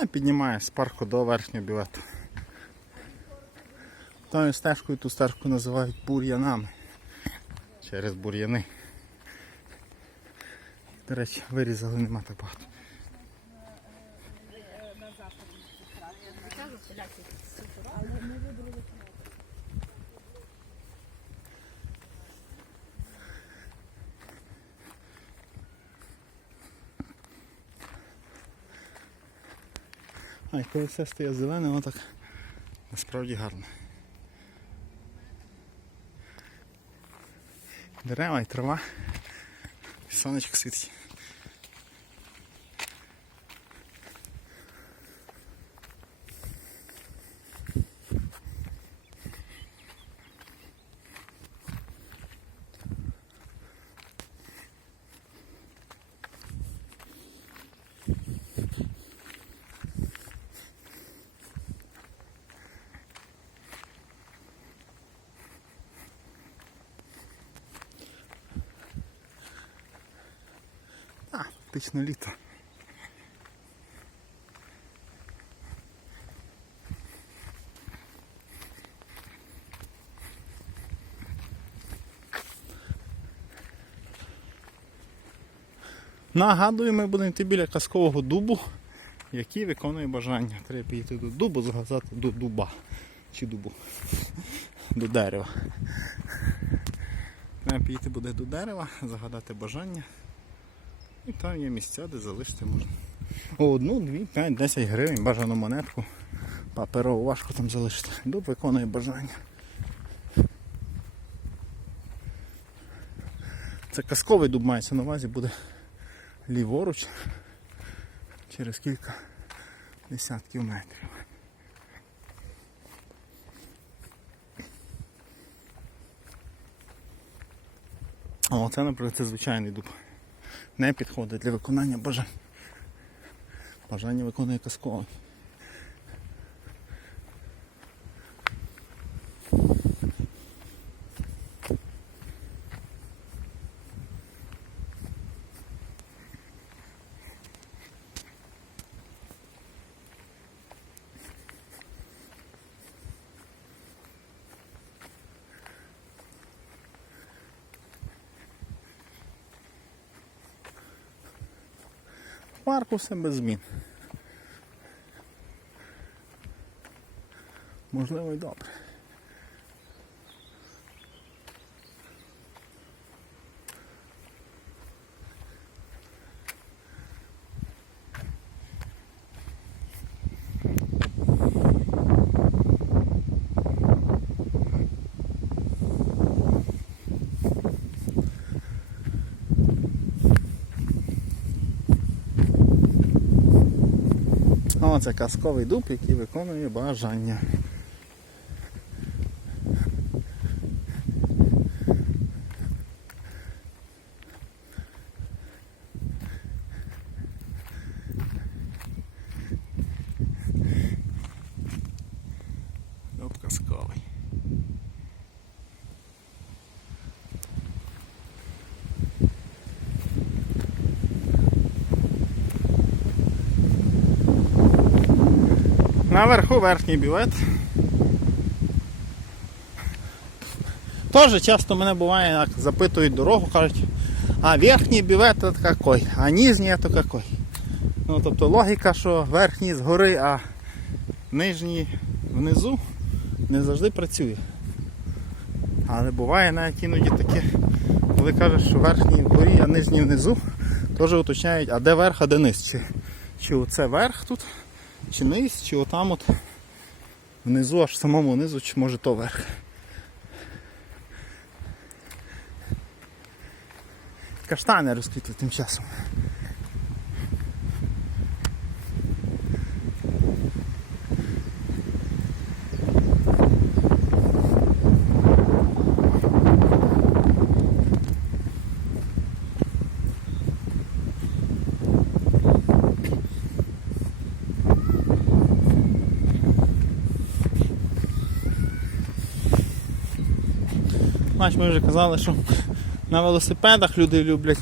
А піднімаєш з парку до верхнього бювету. Тою стежкою ту стежку називають бур'янами. Через бур'яни. До речі, вирізали нема так багато. А і коли все стає зелене, воно так насправді гарно. Дерева і трава. І сонечко світить. А, літо. Нагадую, ми будемо йти біля казкового дубу, який виконує бажання. Треба підійти до дубу, згадати до дуба. Чи дубу. До дерева. Треба підійти буде до дерева, загадати бажання. І там є місця, де залишити можна. Одну, дві, п'ять, десять гривень, бажану монетку. Паперову важко там залишити. Дуб виконує бажання. Це казковий дуб мається на увазі, буде ліворуч через кілька десятків метрів. О, це, наприклад, це звичайний дуб. Не підходить для виконання бажань. Бажання виконує казковий. Парку все без змін. Можливо і добре. О, це казковий дуб, який виконує бажання. Дуб казковий. Наверху верхній бювет. Тоже часто мене буває, як запитують дорогу, кажуть, а верхній бювет це какой, а нижній це какой. Ну, тобто логіка, що верхній згори, а нижній внизу не завжди працює. Але буває навіть іноді таке, коли кажеш, що верхній вгорі, а нижній внизу, теж уточняють, а де верх, а де низ. Чи, чи оце верх тут, чи низ, чи отам от внизу, аж самому низу, чи може то верх. Каштани розквітли тим часом. Знаєш, ми вже казали, що на велосипедах люди люблять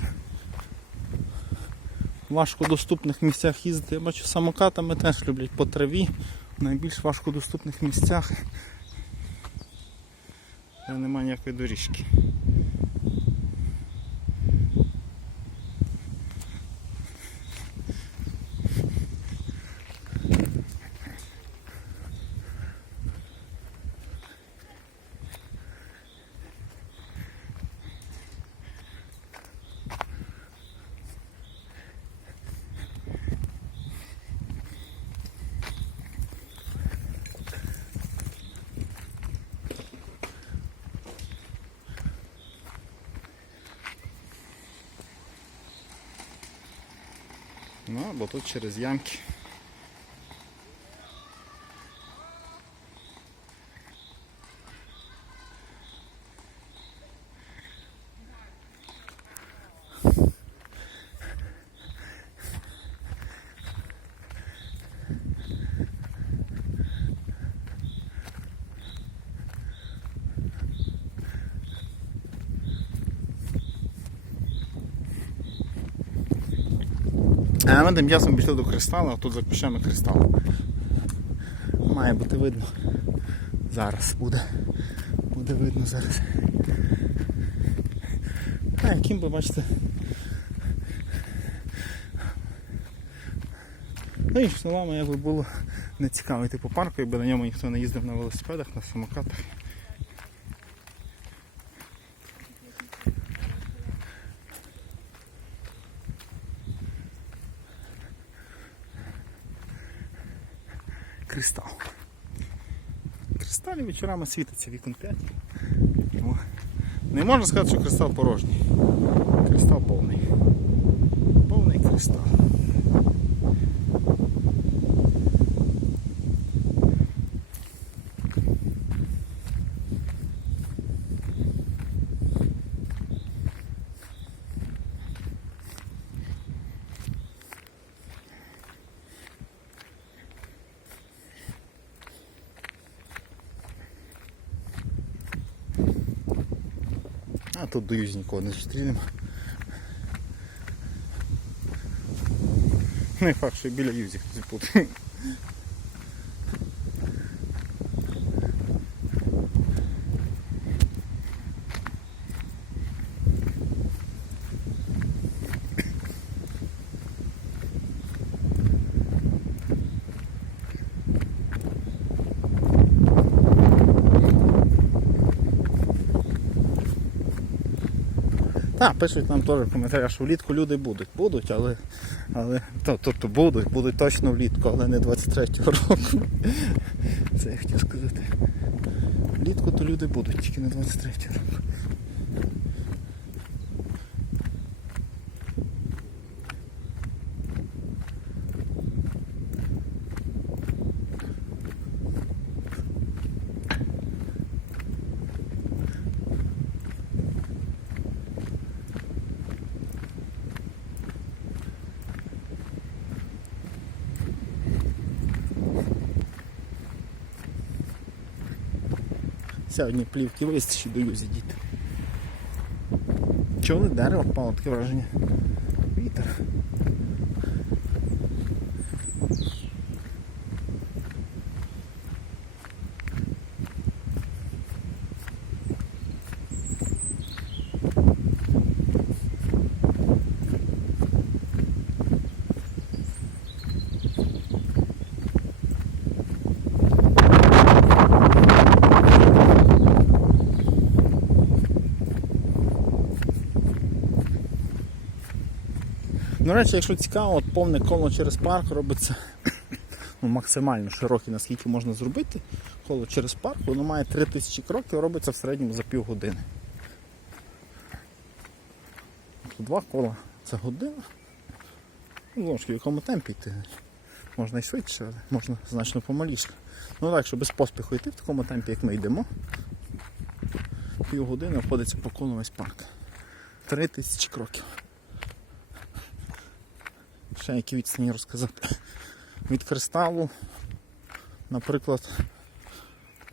в важкодоступних місцях їздити. Я бачу, самокатами теж люблять по траві, в найбільш важкодоступних місцях. Немає ніякої доріжки. Ну, або тут через ямки. А ми тим часом пішли до кристалу, а тут за кущами кристал. Має бути видно. Зараз буде. Буде видно зараз. А яким би бачите. Ну і словами якби було не цікаво йти по парку, якби на ньому ніхто не їздив на велосипедах, на самокатах. Кристал. Кристалі вечорами світиться вікон 5. Тому не можна сказати, що кристал порожній. Кристал повний. Повний кристал. Тут до нікого не зустрінемо. Не факт, що біля юзі хтось буде. Так, пишуть нам теж в коментарях, що влітку люди будуть. Будуть, але, але то, то, то будуть, будуть точно влітку, але не 23-го року. Це я хотів сказати. Влітку то люди будуть, тільки не 23-го року. Сьогодні плівки вистачить до юзі діти. Чули дерево впало таке враження. Вітер. До речі, якщо цікаво, от повне коло через парк робиться ну, максимально широке, наскільки можна зробити. Коло через парк, воно має 3000 кроків, робиться в середньому за півгодини. Тобто Два кола це година. Ну, знову ж в якому темпі йти. Можна і швидше, але можна значно помаліше. Ну так, якщо без поспіху йти в такому темпі, як ми йдемо, півгодини обходиться по колу весь парк. 3000 кроків. Ще які відстані розказати. Від кристалу, наприклад,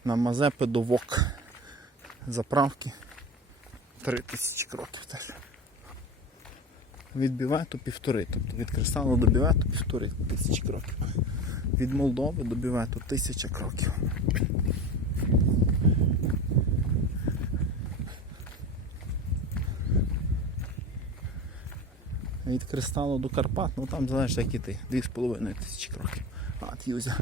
на Мазепи до ВОК заправки 3000 кроків теж. від бівету півтори. Тобто від кристалу до бівету півтори тисячі кроків. Від Молдови до бівету тисяча кроків. Від кристалу до Карпат, ну там знаєш, як іти, 2,5 тисячі кроків. А, т'юзя.